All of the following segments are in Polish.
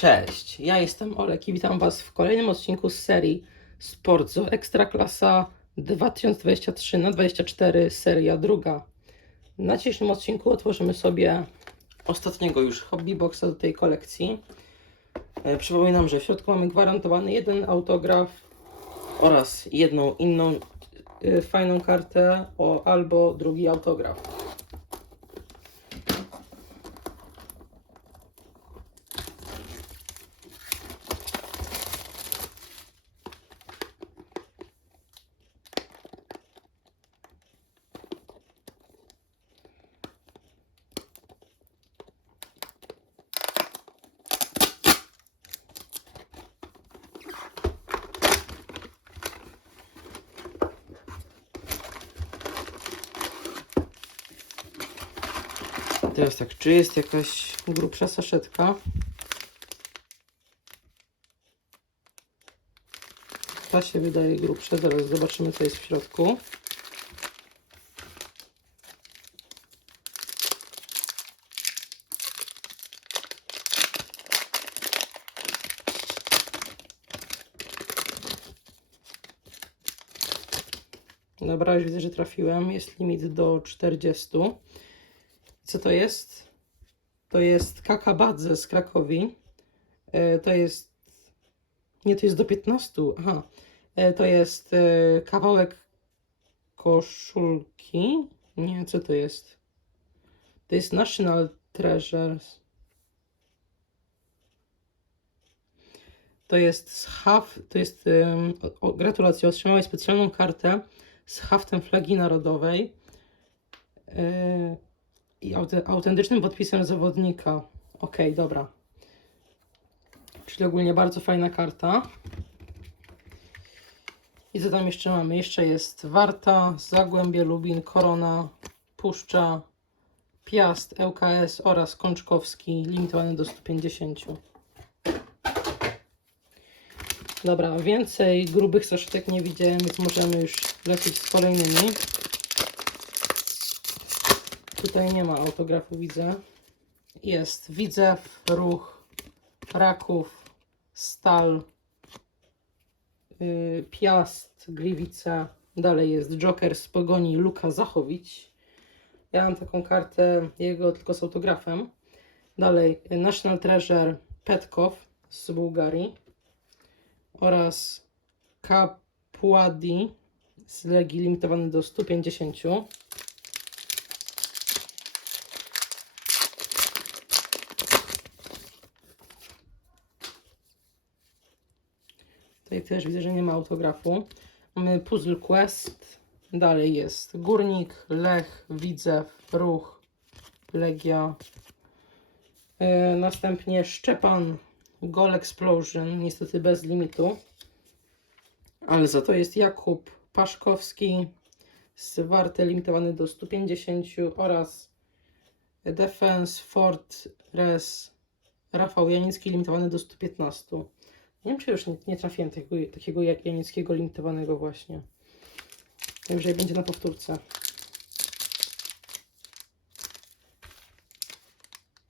Cześć, ja jestem Olek i witam Was w kolejnym odcinku z serii Sportzo Ekstraklasa 2023 na 24 seria druga. Na dzisiejszym odcinku otworzymy sobie ostatniego już hobby boxa do tej kolekcji. E, Przypominam, że w środku mamy gwarantowany jeden autograf oraz jedną inną e, fajną kartę o, albo drugi autograf. Teraz tak, czy jest jakaś grubsza saszetka? Ta się wydaje grubsza, zaraz zobaczymy co jest w środku. Dobra, już widzę, że trafiłem. Jest limit do 40. Co to jest? To jest kakabadze z Krakowi. E, To jest. Nie, to jest do 15. Aha. E, To jest e, kawałek koszulki. Nie, co to jest? To jest National Treasures. To jest z haf, to jest, um, o, gratulacje, otrzymałeś specjalną kartę z haftem flagi narodowej. I autentycznym podpisem zawodnika. Okej, dobra. Czyli ogólnie bardzo fajna karta. I co tam jeszcze mamy? Jeszcze jest Warta, Zagłębie, Lubin, Korona, Puszcza, Piast, ŁKS oraz Kączkowski, limitowany do 150. Dobra, więcej grubych saszetek nie widziałem, więc możemy już lecieć z kolejnymi. Tutaj nie ma autografu, widzę. Jest Widzew, Ruch, Raków, Stal, yy, Piast, Gliwice. Dalej jest Joker z Pogoni, Luka Zachowicz. Ja mam taką kartę jego tylko z autografem. Dalej y, National Treasure Petkow z Bułgarii oraz Kapuadi z Legii limitowany do 150. Tutaj też widzę, że nie ma autografu. Mamy Puzzle Quest. Dalej jest Górnik, Lech, Widzew, Ruch, Legia. E, następnie Szczepan, Goal Explosion, niestety bez limitu. Ale za to jest Jakub Paszkowski z warty limitowany do 150 oraz Defense Fortress Rafał Janicki limitowany do 115. Nie wiem, czy już nie, nie trafiłem takiego, takiego jak janickiego limitowanego właśnie. Najwyżej będzie na powtórce.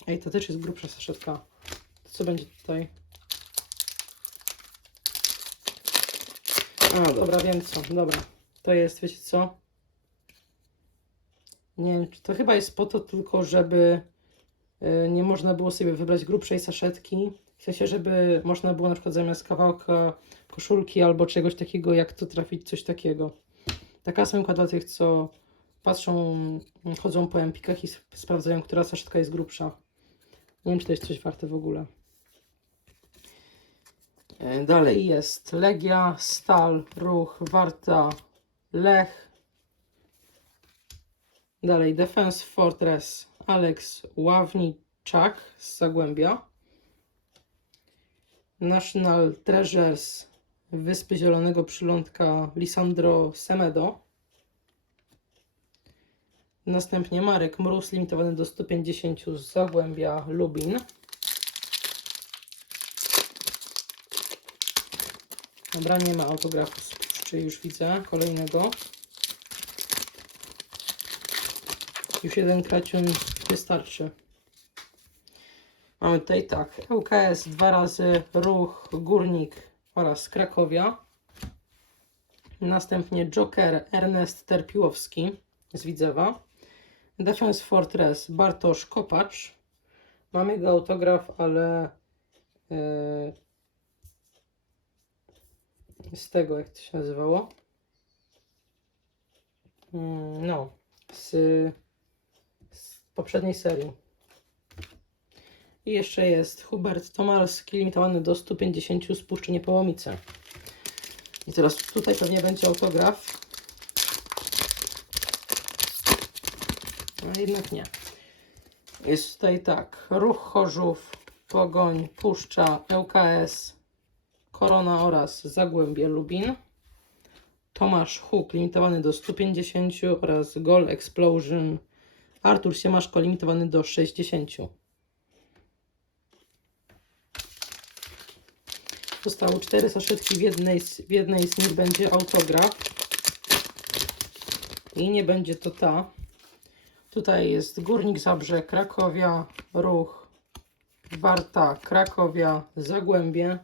Ej, to też jest grubsza saszetka. To co będzie tutaj? A, dobra, wiem co. Dobra. To jest, wiecie co? Nie wiem, to chyba jest po to tylko, żeby nie można było sobie wybrać grubszej saszetki. W sensie, żeby można było na przykład zamiast kawałka koszulki albo czegoś takiego, jak to trafić coś takiego. Taka samka dla tych, co patrzą, chodzą po empikach i sp- sprawdzają, która saszetka jest grubsza. Nie wiem, czy to jest coś warte w ogóle. E, Dalej jest Legia, Stal, Ruch, Warta, Lech. Dalej Defense Fortress, Alex Ławniczak z Zagłębia. National Treasures Wyspy Zielonego Przylądka Lisandro Semedo. Następnie Marek Mróz, limitowany do 150 z Zagłębia Lubin. Dobra, nie ma autografu z Puszczy, już widzę kolejnego. Już jeden kraciun wystarczy. Mam Mamy tutaj tak, ŁKS dwa razy, Ruch, Górnik oraz Krakowia. Następnie Joker Ernest Terpiłowski z Widzewa. Defense Fortress Bartosz Kopacz. Mam jego autograf, ale e, z tego, jak to się nazywało? Mm, No, z poprzedniej serii. I jeszcze jest Hubert Tomalski, limitowany do 150 z Puszczy. I teraz tutaj pewnie będzie autograf. A jednak nie. Jest tutaj tak. Ruch Chorzów, Pogoń, Puszcza, ŁKS, Korona oraz Zagłębie Lubin. Tomasz Huk, limitowany do 150 oraz Gol Explosion. Artur Siemaszko, limitowany do 60. Zostało cztery saszetki, w jednej, z- w jednej z nich będzie autograf. I nie będzie to ta. Tutaj jest Górnik Zabrze, Krakowia, Ruch, Warta, Krakowia, Zagłębie.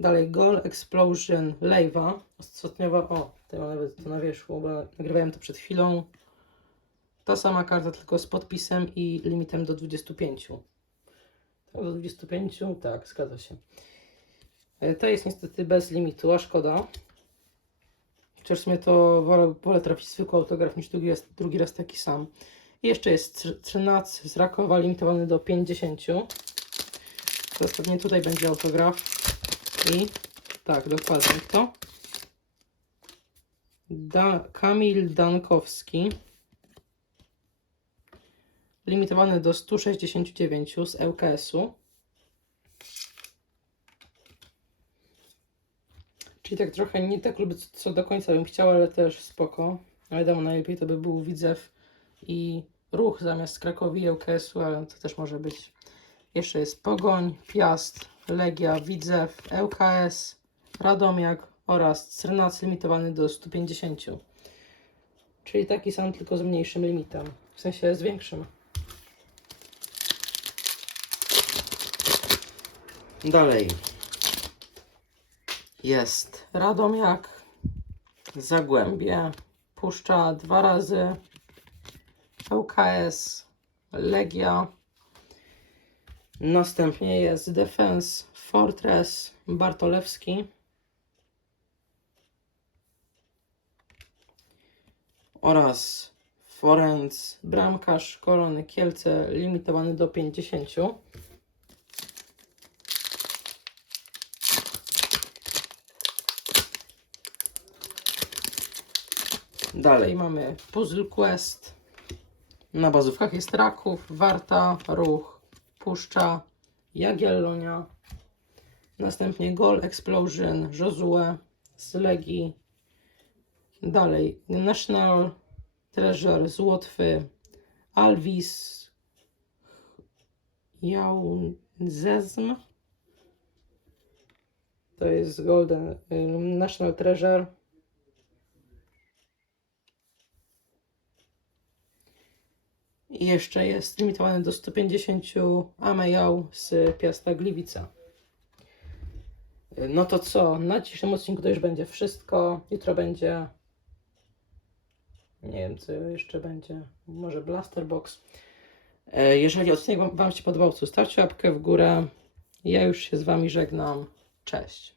Dalej Gol Explosion, Lejwa. Ostatniowa, o, mam nawet to na wierzchu, bo nagrywałem to przed chwilą. Ta sama karta, tylko z podpisem i limitem do 25. Tak, do 25, tak, zgadza się. E, To jest niestety bez limitu, a szkoda. Chociaż w sumie to wolę, wolę trafić zwykły autograf niż drugi raz, drugi raz taki sam. I jeszcze jest 13 z Rakowa, limitowany do 50. Teraz pewnie tutaj będzie autograf. I tak, dokładnie to. Da, Kamil Dankowski. Limitowany do 169 z ŁKS-u. Czyli tak trochę nie tak lubię, co, do końca bym chciał, ale też spoko. Wiadomo, najlepiej to by był Widzew i Ruch zamiast Krakowi i ŁKS-u, ale to też może być. Jeszcze jest Pogoń, Piast, Legia, Widzew, ŁKS, Radomiak oraz Crnac limitowany do 150. Czyli taki sam, tylko z mniejszym limitem. W sensie z większym. Dalej. Jest Radomiak, Zagłębie, Puszcza dwa razy, ŁKS, Legia. Następnie jest Defense, Fortress, Bartolewski. Oraz Forenc, bramkarz Korony Kielce, limitowany do 50. Dalej mamy Puzzle Quest. Na bazówkach jest Raków, Warta, Ruch, Puszcza, Jagiellonia. Następnie Goal Explosion, Josue z Legii. Dalej National Treasure z Łotwy, Alvis, Jaunzezm. To jest Golden y, National Treasure. I jeszcze jest limitowany do 150 Amejał z Piasta Gliwica. No to co? Na dzisiejszym odcinku to już będzie wszystko. Jutro będzie. Nie wiem, co jeszcze będzie. Może Blaster Box. E, Jeżeli odcinek Wam- się podobał, zostawcie łapkę w górę. Ja już się z Wami żegnam. Cześć.